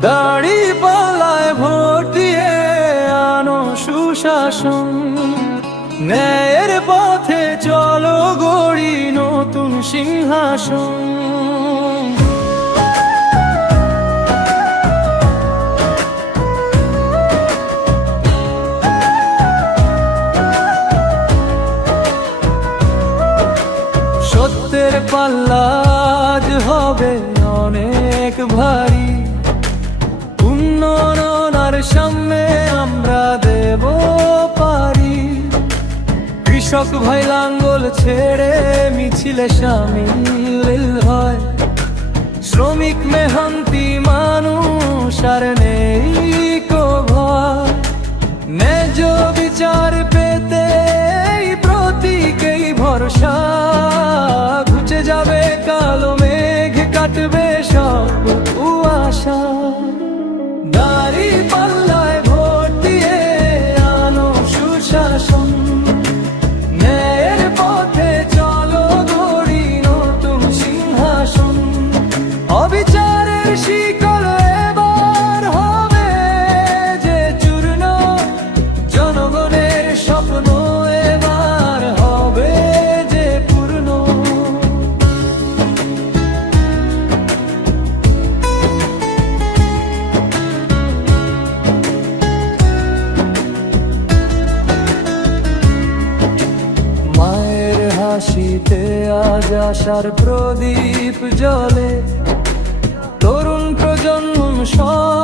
দাড়ি পাল্লায় ভোট দিয়ে আনো সুশাসন, ন্যায়ের পথে চলো গড়ি নতুন সিংহাসন। সত্যের পাল্লা আজ হবে অনেক ভারী, উন্নয়ন আর সামনে আমরা দেব পারি। কৃষক ভাই লাঙ্গল ছেড়ে মিছিলে সামিল হয়, শ্রমিক মেহনতি মানুষ আর নেই কো ভয়। ন্যায্য বিচার পেতে এই প্রতীকেই ভরসা, ঘুচে যাবে কালো মেঘ, কাটবে সব কুয়াশা। দাড়ি পাল্লায় ভোট দিয়ে আনো সুশাসন, ন্যায়ের পথে চলো গড়ি নতুন সিংহাসন। অবিচারের শিকল এবার হবে যে চূর্ণ, জনগণের স্বপ্ন এবার হবে যে পূর্ণ। মায়ের হাসিতে আজ আশার প্রদীপ জ্বলে, তরুণ প্রজন্ম সব